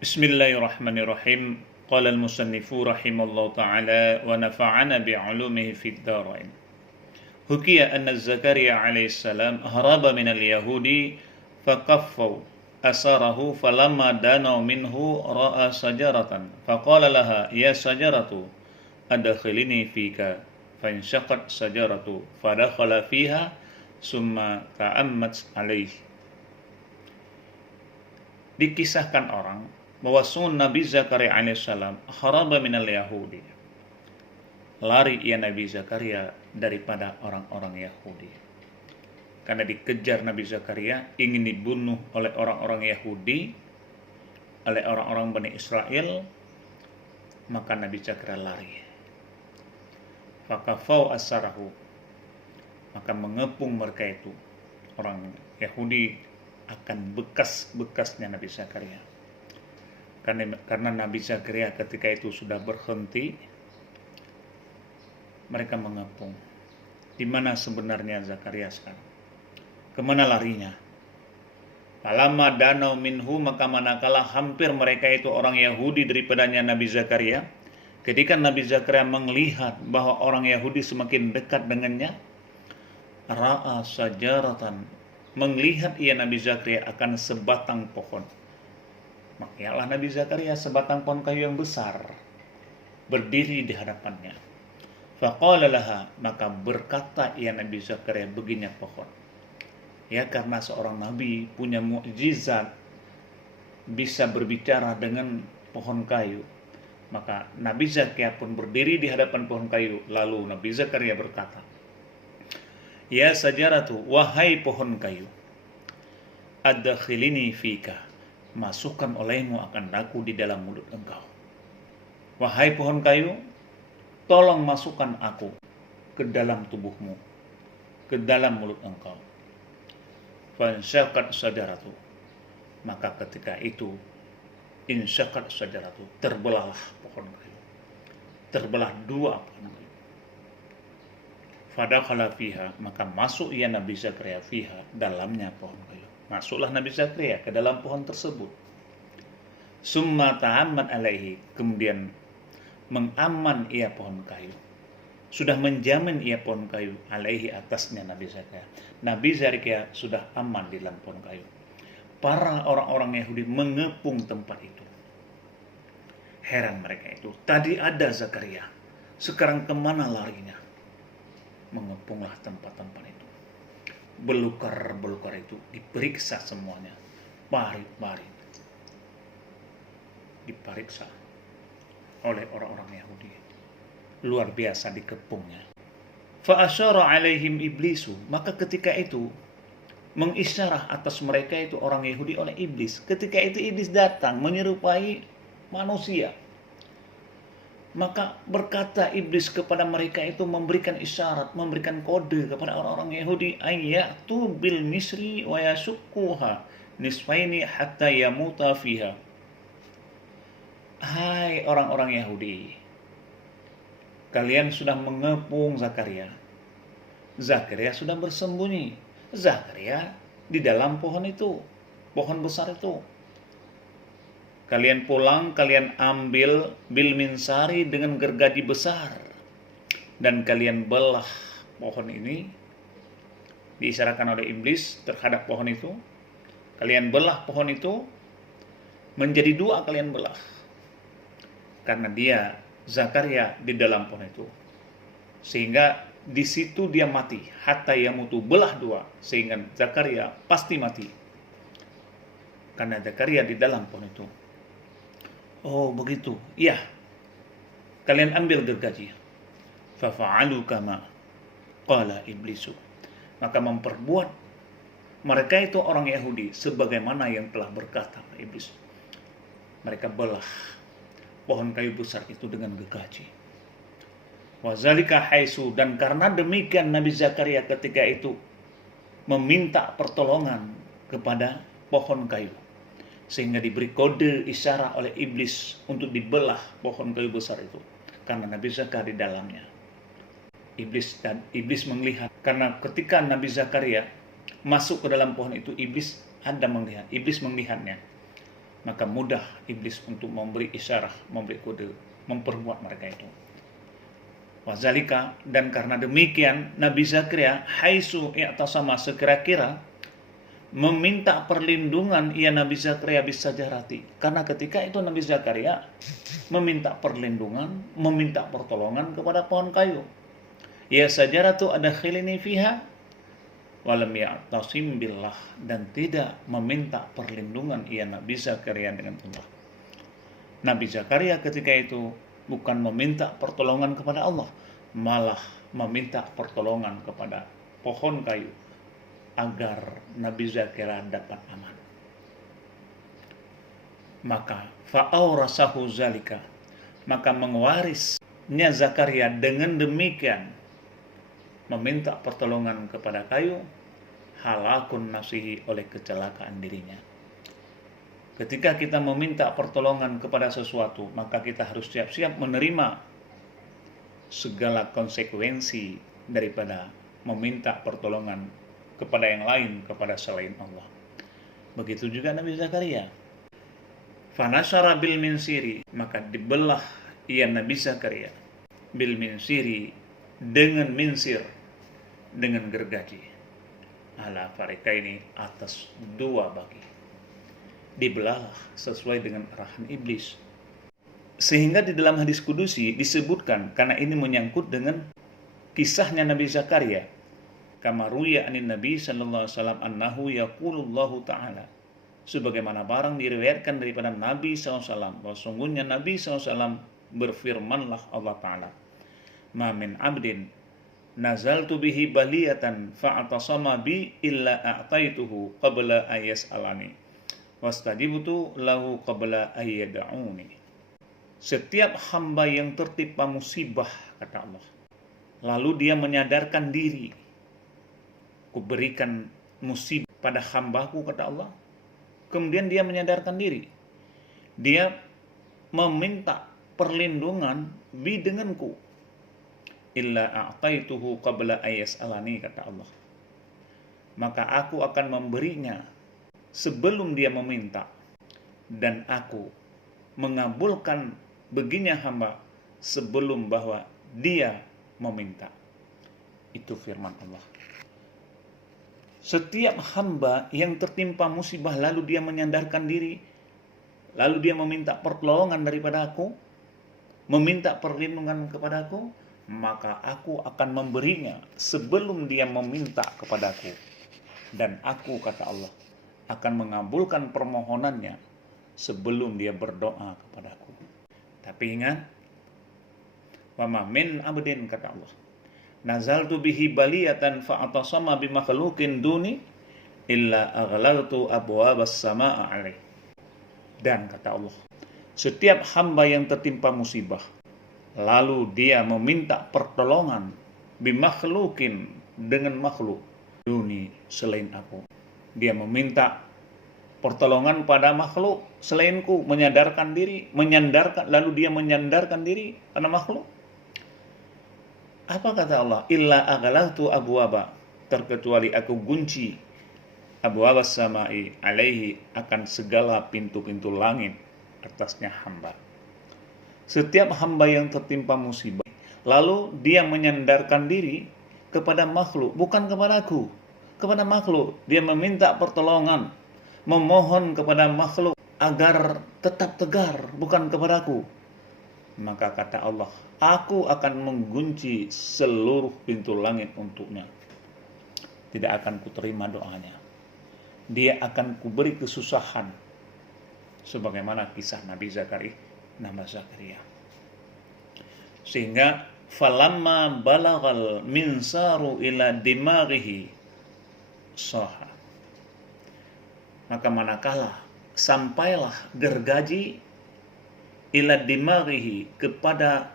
Bismillahirrahmanirrahim. Qala al-musannifu rahimallahu ta'ala wa nafa'ana bi'ulumihi fid dharain. Hukiya anna Zakaria alaihi salam haraba min al-yahudi faqaffaw asarahu falamma danaw minhu ra'a sajaratan faqala laha ya sajaratu adkhilini fika fanshaqat sajaratu fadakhala fiha summa ta'ammat alaihi. Dikisahkan orang bahwa Nabi Zakaria alaihissalam haraba minal Yahudi, lari ia Nabi Zakaria daripada orang-orang Yahudi. Karena dikejar Nabi Zakaria, ingin dibunuh oleh orang-orang Yahudi, oleh orang-orang Bani Israel, maka Nabi Zakaria lari. Fakafau asarahu, maka mengepung mereka itu, orang Yahudi, akan bekas-bekasnya Nabi Zakaria. Karena Nabi Zakaria ketika itu sudah berhenti, mereka mengepung. Di mana sebenarnya Zakaria sekarang? Kemana larinya? Falamma danau minhu, maka manakala hampir mereka itu orang Yahudi daripadanya Nabi Zakaria, ketika Nabi Zakaria melihat bahwa orang Yahudi semakin dekat dengannya, ra'a sajaratan, melihat ia Nabi Zakaria akan sebatang pohon. Maknyalah Nabi Zakaria sebatang pohon kayu yang besar berdiri di hadapannya. Faqala laha, maka berkata ia Nabi Zakaria begini pohon. Ya, karena seorang nabi punya mukjizat bisa berbicara dengan pohon kayu, maka Nabi Zakaria pun berdiri di hadapan pohon kayu. Lalu Nabi Zakaria berkata, ya sajaratu, wahai pohon kayu, adkhilini fika, masukkan olehmu akan daku di dalam mulut engkau. Wahai pohon kayu, tolong masukkan aku ke dalam tubuhmu, ke dalam mulut engkau. Fansyakat sajaratu, maka ketika itu insyakat sajaratu, terbelahlah pohon kayu, terbelah dua pohon kayu. Fadakhala fiha, maka masuk ia Nabi Zakaria fiha, dalamnya pohon kayu. Masuklah Nabi Zakaria ke dalam pohon tersebut. Summa ta'amman alaihi, kemudian mengaman ia pohon kayu. Sudah menjamin ia pohon kayu alaihi, atasnya Nabi Zakaria. Nabi Zakaria sudah aman di dalam pohon kayu. Para orang-orang Yahudi mengepung tempat itu. Heran mereka itu. Tadi ada Zakaria, sekarang kemana larinya? Mengepunglah tempat-tempat itu. Belukar-belukar itu diperiksa semuanya. Parit-parit diperiksa oleh orang-orang Yahudi. Luar biasa dikepungnya. Fa asyara alaihim iblisu, maka ketika itu mengisyarah atas mereka itu orang Yahudi oleh iblis. Ketika itu iblis datang menyerupai manusia. Maka berkata iblis kepada mereka itu, memberikan isyarat, memberikan kode kepada orang-orang Yahudi, ayyatu bil misri wa yasukkuha nisfaini hatta yamuta fiha. Hai orang-orang Yahudi, kalian sudah mengepung Zakaria. Zakaria sudah bersembunyi. Zakaria di dalam pohon itu, pohon besar itu. Kalian pulang, kalian ambil bil minsari dengan gergaji besar, dan kalian belah pohon ini. Diisyaratkan oleh iblis terhadap pohon itu. Kalian belah pohon itu menjadi dua, kalian belah. Karena dia, Zakaria, di dalam pohon itu. Sehingga di situ dia mati. Hatta yamutu, belah dua. Sehingga Zakaria pasti mati. Karena Zakaria di dalam pohon itu. Oh begitu, iya. Kalian ambil gergaji. Fafa'alu kama qala iblisu. Maka memperbuat mereka itu orang Yahudi sebagaimana yang telah berkata iblis. Mereka belah pohon kayu besar itu dengan gergaji. Wazalika haisu, dan karena demikian Nabi Zakaria ketika itu meminta pertolongan kepada pohon kayu, sehingga diberi kode isyarat oleh iblis untuk dibelah pohon kayu besar itu. Karena Nabi Zakaria di dalamnya. Iblis melihat. Karena ketika Nabi Zakaria masuk ke dalam pohon itu, iblis melihatnya. maka mudah iblis untuk memberi isyarah, memberi kode, memperbuat mereka itu. Wazalika, dan karena demikian Nabi Zakaria haisu i'tasama, sekira-kira meminta perlindungan Nabi Zakaria bisajarati, karena ketika itu Nabi Zakaria meminta perlindungan, meminta pertolongan kepada pohon kayu. Ya sajaratu ada khilini fiha walam ya'tasim billah, dan tidak meminta perlindungan Nabi Zakaria dengan Allah. Nabi Zakaria ketika itu bukan meminta pertolongan kepada Allah, malah meminta pertolongan kepada pohon kayu agar Nabi Zakaria dapat aman. Maka fa'aurasahu zalika, maka mewarisnya Zakaria dengan demikian meminta pertolongan kepada kayu, halakun nafsihi, oleh kecelakaan dirinya. Ketika kita meminta pertolongan kepada sesuatu, maka kita harus siap-siap menerima segala konsekuensi daripada meminta pertolongan kepada yang lain, kepada selain Allah. Begitu juga Nabi Zakaria. Fanashara bil minsiri, maka dibelah Nabi Zakaria bil minsiri, dengan minsir, dengan gergaji, ala farika, ini atas dua bagi, dibelahlah sesuai dengan arahan iblis. Sehingga di dalam hadis kudusi disebutkan, karena ini menyangkut dengan kisahnya Nabi Zakaria, kama ruya anin Nabi sallallahu alaihi wasallam annahu yaqulullahu ta'ala, sebagaimana barang diriwayatkan daripada Nabi SAW, bahwa sungguhnya Nabi SAW berfirmanlah Allah Ta'ala, ma min abdin nazaltu bihi baliyatan fa'atasama bi illa a'taituhu qabla ayas'alani wastajibtu lahu qabla ayyad'uni. Setiap hamba yang tertimpa musibah, kata Allah, lalu dia menyadarkan diri, kuberikan musibah pada hambaku, kata Allah, kemudian dia menyadarkan diri, dia meminta perlindungan bi denganku, illa a'taituhu qabla ayas'alani, kata Allah, maka aku akan memberinya sebelum dia meminta, dan aku mengabulkan baginya hamba sebelum bahwa dia meminta. Itu firman Allah. Setiap hamba yang tertimpa musibah lalu dia menyandarkan diri, lalu dia meminta pertolongan daripada aku, meminta perlindungan kepada aku, maka aku akan memberinya sebelum dia meminta kepadaku, dan aku, kata Allah, akan mengabulkan permohonannya sebelum dia berdoa kepadaku. Tapi ingat, wa ma min abdin, kata Allah, nazaltu bihi baliyatan fa'atasama bimakhluqin duni illa aghlaqtu abwabas samaa alaih. Dan kata Allah, setiap hamba yang tertimpa musibah lalu dia meminta pertolongan bimakhluqin, dengan makhluk, duni, selain aku, dia meminta pertolongan pada makhluk selainku, menyadarkan diri, lalu dia menyandarkan diri karena makhluk. Apa kata Allah? Illa aghlaqtu abwaba, terkecuali aku kunci abwabas samai alaihi, akan segala pintu-pintu langit atasnya hamba. Setiap hamba yang tertimpa musibah lalu dia menyandarkan diri kepada makhluk, bukan kepadaku, kepada makhluk, dia meminta pertolongan, memohon kepada makhluk agar tetap tegar, bukan kepadaku, maka kata Allah, aku akan mengunci seluruh pintu langit untuknya. Tidak akan kuterima doanya, dia akan kuberi kesusahan, sebagaimana kisah Nabi Zakaria. Sehingga falamma balagal minsaru ila dimaghihi saha, maka manakala sampailah gergaji ila dimaghihi, kepada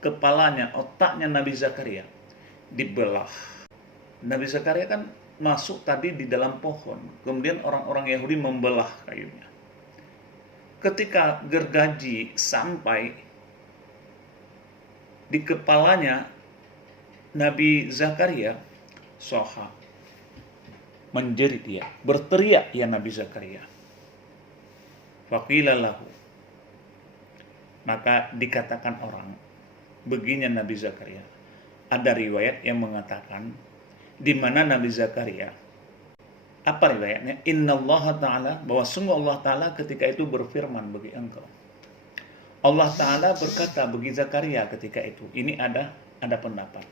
kepalanya, otaknya Nabi Zakaria, dibelah. Nabi Zakaria kan masuk tadi di dalam pohon, kemudian orang-orang Yahudi membelah kayunya. Ketika gergaji sampai di kepalanya Nabi Zakaria, soha, menjerit dia, berteriak Nabi Zakaria. Faqila lahu, maka dikatakan orang, begini Nabi Zakaria. Ada riwayat yang mengatakan di mana Nabi Zakaria, apa riwayatnya? Innallaha ta'ala, bahwa sungguh Allah Ta'ala ketika itu berfirman bagi engkau. Allah Ta'ala berkata bagi Zakaria ketika itu. Ini ada pendapat.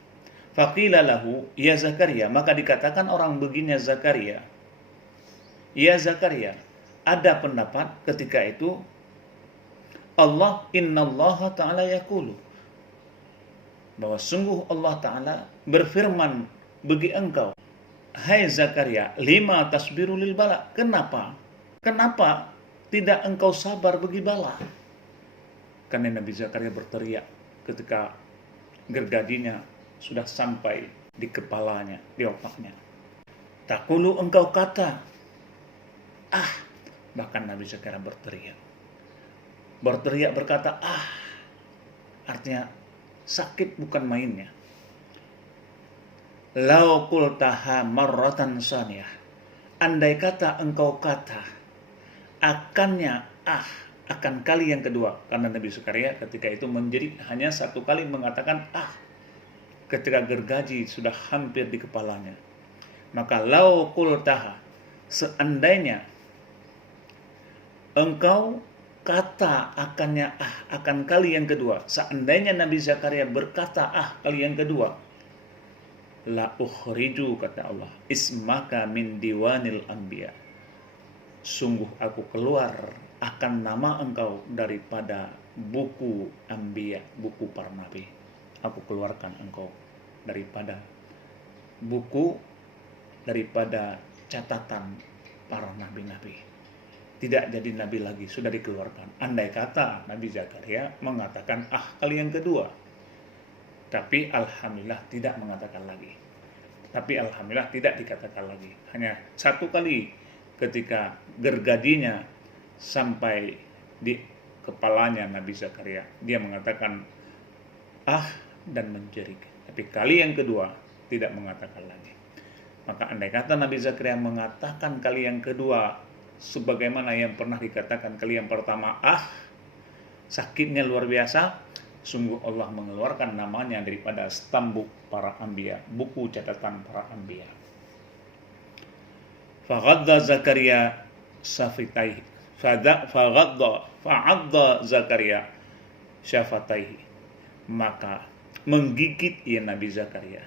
Faqila lahu, ya Zakaria, maka dikatakan orang begini Zakaria. Ya Zakaria, ada pendapat ketika itu Allah, innallaha ta'ala yaqulu, bahwa sungguh Allah Ta'ala berfirman bagi engkau, hai Zakaria, lima tasbiru lil bala. Kenapa tidak engkau sabar bagi bala? Karena Nabi Zakaria berteriak ketika gergajinya sudah sampai di kepalanya, di otaknya. Takulu, engkau kata, bahkan Nabi Zakaria berteriak berkata, artinya sakit bukan mainnya. Lau qultaha marratan saniyah, andai kata engkau kata akannya akan kali yang kedua, karena Nabi Zakaria ketika itu menjadi hanya satu kali mengatakan ketika gergaji sudah hampir di kepalanya. Maka lau qultaha, seandainya engkau kata akannya akan kali yang kedua, seandainya Nabi Zakaria berkata kali yang kedua, la ukhriju, kata Allah, ismaka min diwanil anbiya, sungguh aku keluar akan nama engkau daripada buku anbiya, buku para nabi. Aku keluarkan engkau daripada buku, daripada catatan para nabi-nabi. Tidak jadi nabi lagi, sudah dikeluarkan. Andai kata Nabi Zakaria mengatakan kali yang kedua, tapi alhamdulillah tidak mengatakan lagi. Tapi alhamdulillah tidak dikatakan lagi. Hanya satu kali ketika gergajinya sampai di kepalanya Nabi Zakaria, dia mengatakan dan menjerit. Tapi kali yang kedua tidak mengatakan lagi. Maka andai kata Nabi Zakaria mengatakan kali yang kedua sebagaimana yang pernah dikatakan kali yang pertama, sakitnya luar biasa, sungguh Allah mengeluarkan namanya daripada stambuk para anbiya, buku catatan para anbiya. Faghadda Zakaria syafataihi, fa'adda Zakaria syafataihi, maka menggigit Nabi Zakaria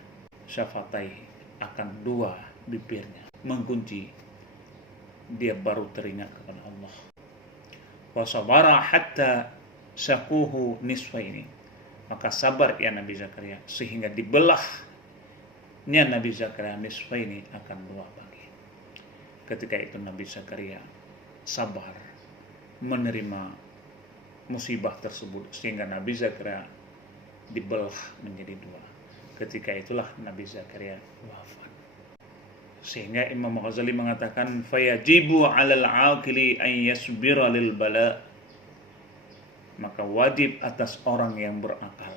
syafataihi, akan dua bibirnya, mengunci. Dia baru teringat kepada Allah. Wa sabara hatta syakuhu nisfaini, maka sabar Nabi Zakaria sehingga dibelahnya Nabi Zakaria nisfaini, akan dua bagi. Ketika itu Nabi Zakaria sabar menerima musibah tersebut sehingga Nabi Zakaria dibelah menjadi dua. Ketika itulah Nabi Zakaria wafat. Sehingga Imam Ghazali mengatakan fayajibu 'alal 'aqili an yasbira lil bala, maka wajib atas orang yang berakal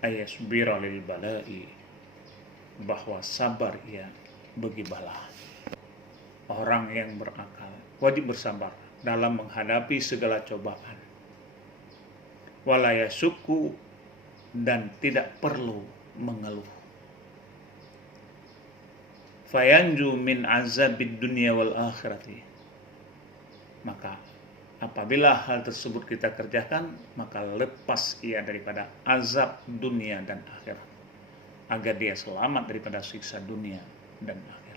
ayasbira lil bala'i, bahwa sabar bagi bala. Orang yang berakal wajib bersabar dalam menghadapi segala cobaan. Wala yasukku, dan tidak perlu mengeluh. Fayanju min azabid dunya wal akhirati, maka apabila hal tersebut kita kerjakan, maka lepas daripada azab dunia dan akhirat, agar dia selamat daripada siksa dunia dan akhirat.